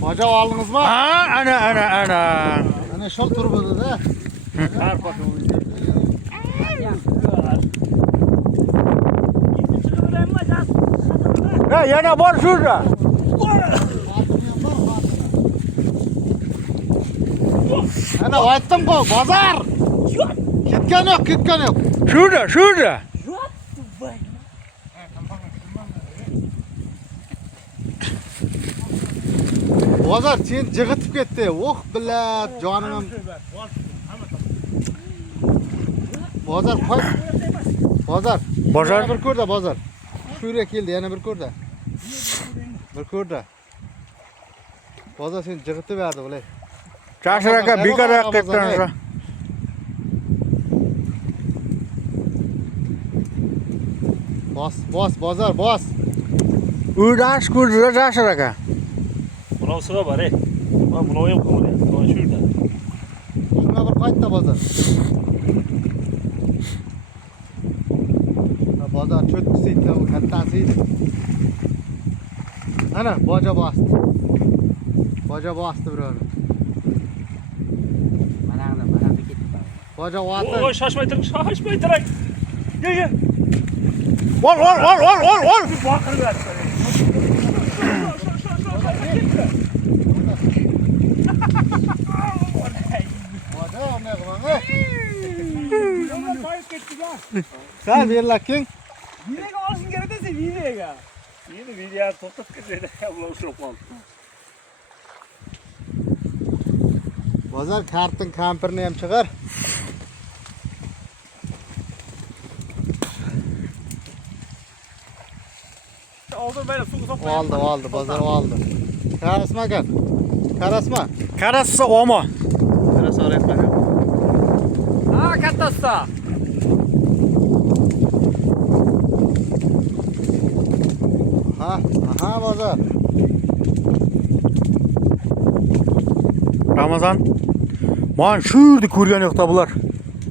Hoca aldınız mı? Ana. Ana şol turbadı da. Ya yana var şurada. Ana aytdim ko, bozar. Ketken yok. Şurada. Bozar sen jig'itib ketdi. Oh billat, jonim. Bozar qo'y. Bozar. Bozar. Bir ko'rda bozar. Shu yerga keldi, yana bir ko'rda. Bir ko'rda. Bozar sen jig'itib berdi bo'lay. Çarşır aka bir kadar hakikaten. Bos, bozar, bos. Uydan şurada çarşır aka. Buna sıra var ey. Buna oyun koyuyor. Buna şurada. Şuna bir qaytda bozar. Bozar cho'tkisiydi, bu kattasiydi. Ana, boja bosdi. Boja bosdi birovni. Boja otdi. Oy şaşmay turing. Gel. Ol. Bakır ver. Boja ona qilmang. Sen berlaking. Videoga olishing kerak desa videoga. Endi videoni to'xtatib ketdi. Ular ushab qoldi. Bozar kartın kamperini ham chiqar. Oldu böyle su uzak. Oldu, bozar oldu. Karasma kan. Karasma. Karası oma. Karasma oraya koy. Ha kattası. Aha bozar. Ramazan. Man şurada ko'rgan yo'q bular.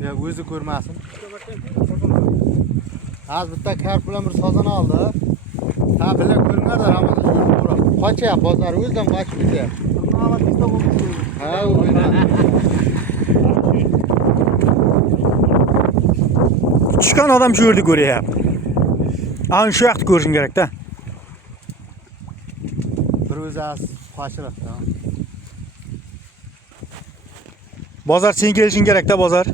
Ya o'zi ko'rmasin. Az bitta karp bilan bir sozan oldi. Ha bilan ko'ringlar Ramazon shuni ko'rib. Qochyapti bozor o'zidan qochib ketyapti. Ha, o'zidan. Chiqqan odam shu yerda ko'ryapti. Ana shu yoqda ko'rishing kerak-da. Bir o'zi az qochiribdi. Bozor sen kelishing kerak-da bozor.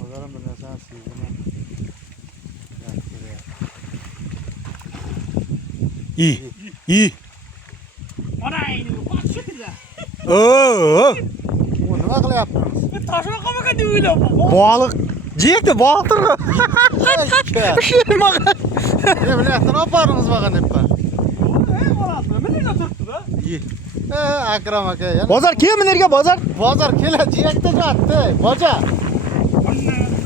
Bozorim bir narsani sezdim. İyi. Ana endi qochishdi. Oo. Bu nima qilyapsiz? Taşma qamaqa deb o'ylab. Balık. Jekdi balıktır. Ne bilyapsan opardingiz bag'an deb qo'y. Nima turibdi da? İyi. Akram aka yana. Bozor kimlarga bozor? Bozor keladi, jiyakda yotdi. Boja.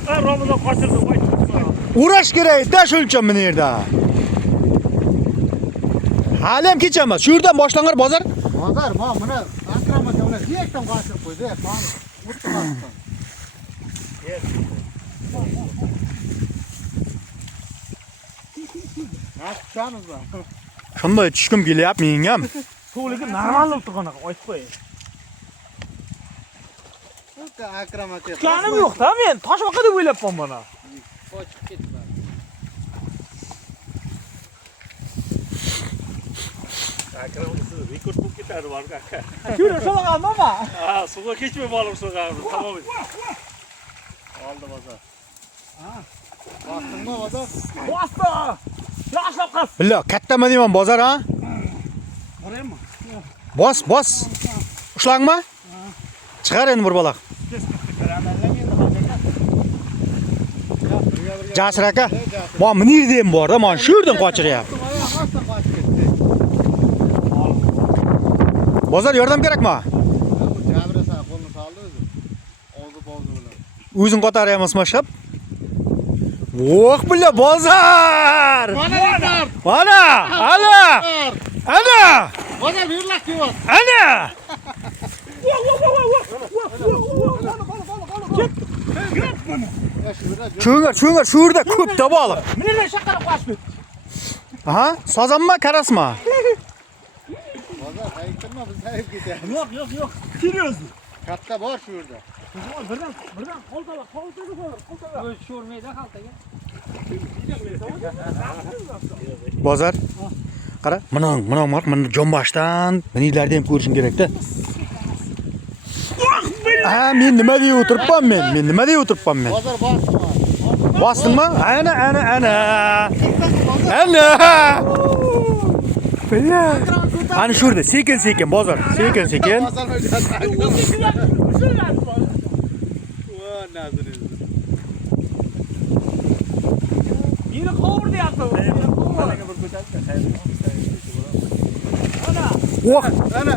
Ramazon qochirdi qo'y. Uğraş kerak-da shuncha bu yerda. Hali ham kech emas. Shu yerdan boshlangar bozor. Bozor, mana Akram aka uni jiyakdan qochirib qo'ydi. Qani, o'tdi. Nasıl tushamiz bu? Shunday tushkim kelyapti menga ham. Suvligi normal turg'anaqa qo'yib qo'y. Akram aka. Tutganim yo'q-da men toshbaqa deb o'ylabman mana. Qochib ketdi. Akram siz rekord bo'lib ketadi bor aka. Şurada soğan baba. Ha, suvga kechmay borib so'g'amiz. Tamom. Oldi bozor. Ha. Bosdingmi bozor? Bosdi. Yaxshilab qaz. Billo, kattami deyman bozor ha? Boraymi? Bos. Ushlangmi? Chiqar endi bir baloq. Jasir aka. Men bu yerda ham bor-da, men shu yerdan qochiryapti. Bozor yordam kerakmi? Jabrasa qo'lni soldi o'zi. Oldi bilan. O'zing qotaryapsizmi shab? Voh billo bozor! Mana! Ana! Bozor yurlaq kelyapti. Ana! Şöngör şurada köp de balık. Nereden şakara kaçmış? Aha, sazan mı karas mı? Bozar kayıktırma biz kayıp gidelim. Yok. Giriyoruz. Katta var şurada. Birden kolda bak. Böyle şurmaya da kalta gel. Bozar. Qara, mınaң bak, mını jonbaşdan, mını ileriden görüşün gerek de. Ha, men nima deb o'tiribman men? Men nima deb o'tiribman men? Bozar bastı var. Bastыңmı? Ana. Bela. Ana şurada, sekin bozar. Sekin. Bozar hocam. Biri kovur diye attı. Bana bir götür. Ana. Oh, Ana.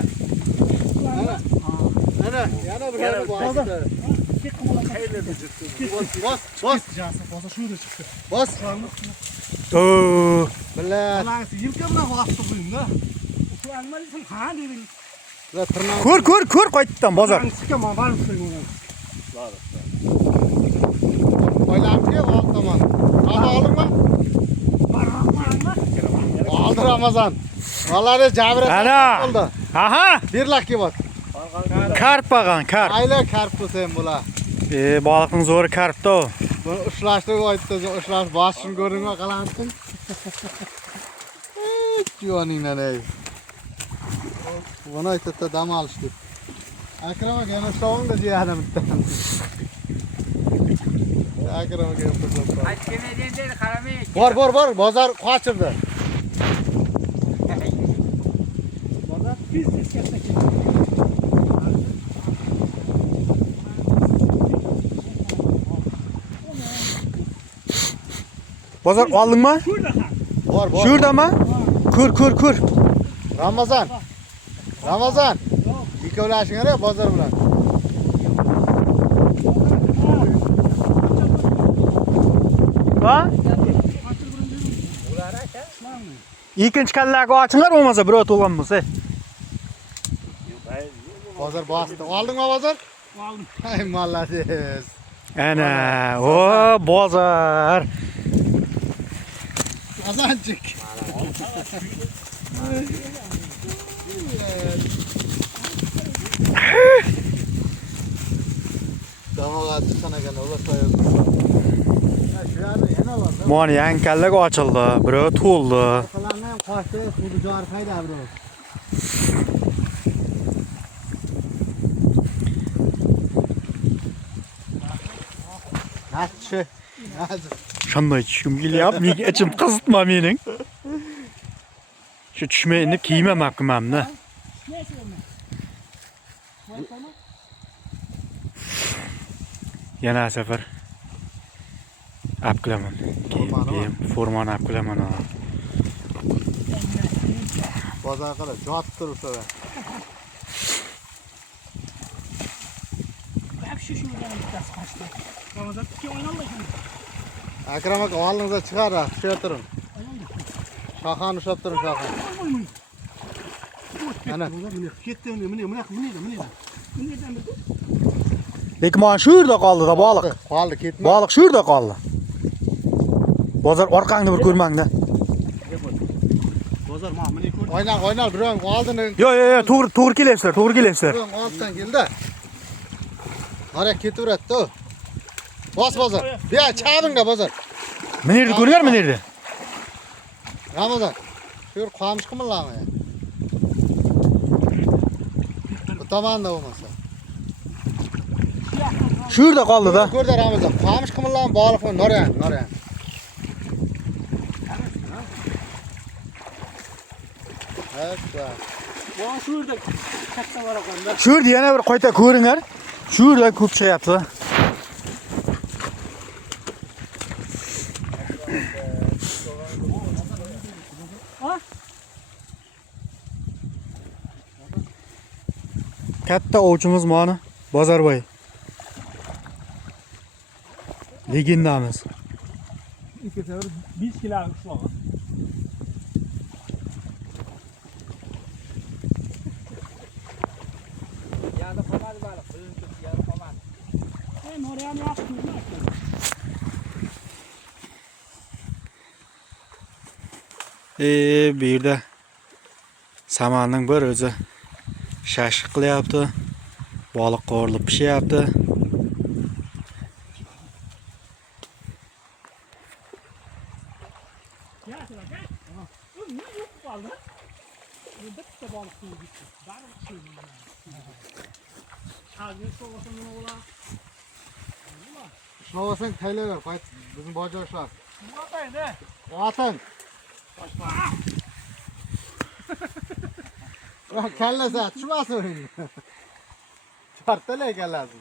Yana bir bastı. Bas. Bozar şurada çıktı. Bas. oo. Bela. Ulan yılka buna bastı buyum da. Şu anmalısın ha dedin. Ve tırnağı. Ko'r qaytdan bozar. Sıkama var mısın ona? Oylanıp diye alt zaman. Ama alır mı? Aldı Ramazan. Vallahi Cabir Ana. oldu. Aha, 1 laki bot. karp bağan, karp. Ayla karpı sen bula. Balıqның zo'ri karp da o. Bunu uçlaştık oydu. Uçlaş başını gördün mü kalansın. Juaningdan ey. Bunu aytıda dam alıştı. Akrama gene soğun da cihanım. Akrama gene fırsat. Açkemeden de karamaya. Var. Bozar kaçırdı. Bozar pis kesmek. Bozar aldыңmı? Var. Şurada mı? Kur. Ramazan. İkavlaşın ara bozar bilan. Ha? İkinci kallaga açыңlar olmasa bir otulan bo'lsa. Bozar bastı. Aldın mı bozar? Aldım. Ay malades. Ana, o bozar. Kazancık. Tamam hadi sana gene ulaşayız. Ya şu yerde yana var. Mana yangi kallaga ochildi, biri to'ldi. Kalanlar ham qochdi, suvni jori qayda bro. Nasıl? Shunday tushgim kelyapti, nega ichim qizitma mening. Shu tushmayni kiymamabman-da. Yana safar apqilaman. Keyin formani apqilaman. Bozor qara, jotib turibdi. Hepsi şuradan biraz kaçtı. Ramazan ki oynanma şimdi. Akram aka oldingizga chiqar, tushib turing. Shoxani ushlab turing, shoxani. Ana. Ketdi, mine. Lekin mana shu yerda qoldi-da baliq. Qoldi, ketma. Baliq shu yerda qoldi. Bozor orqangni bir ko'rmang-da. Bozor mana mine ko'rdi. Oynar, biroq oldini. Yo, to'g'ri kelyapsizlar. Biroq oldidan keldi. Ara ketaveradi-da. Bos bozor. Ya chabingga bozor. Mana yerda ko'ringar, mana yerda. Ramazan. Shu yer qamish qimillarmi? Bu tomonda bo'lmasa. Shu yerda qoldi-da. Ko'rdi Ramazan. Qamish qimillarmi baliqmi? Noryan. Hoppa. Mana shu yerda katta var ekan-da. Shu yerda yana bir qayta ko'ringar. Shu yerda ko'p chiqyapti. Katta ovchimiz mana Bozorboy. Legendamiz. İki sefer 5 kilo uçmağa. Yarı pamad balık, yarı pamad. Oraya mı yaptın? Bu yerda samanning bir o'zi shashlik qilyapti. Baliq qovurilib pishyapti. Gel şuna gel. Dur niye yok kaldı? Burada bir de balık suyu gitti. Ben bir şey bilmiyorum. Şarjın soğusun bunu ola. Şuna olsan taylayver. Qayt bizim bojoşlar. Bu atayın ne? Atın. Kelle sat. Çıkmasın. Çartala kellesi.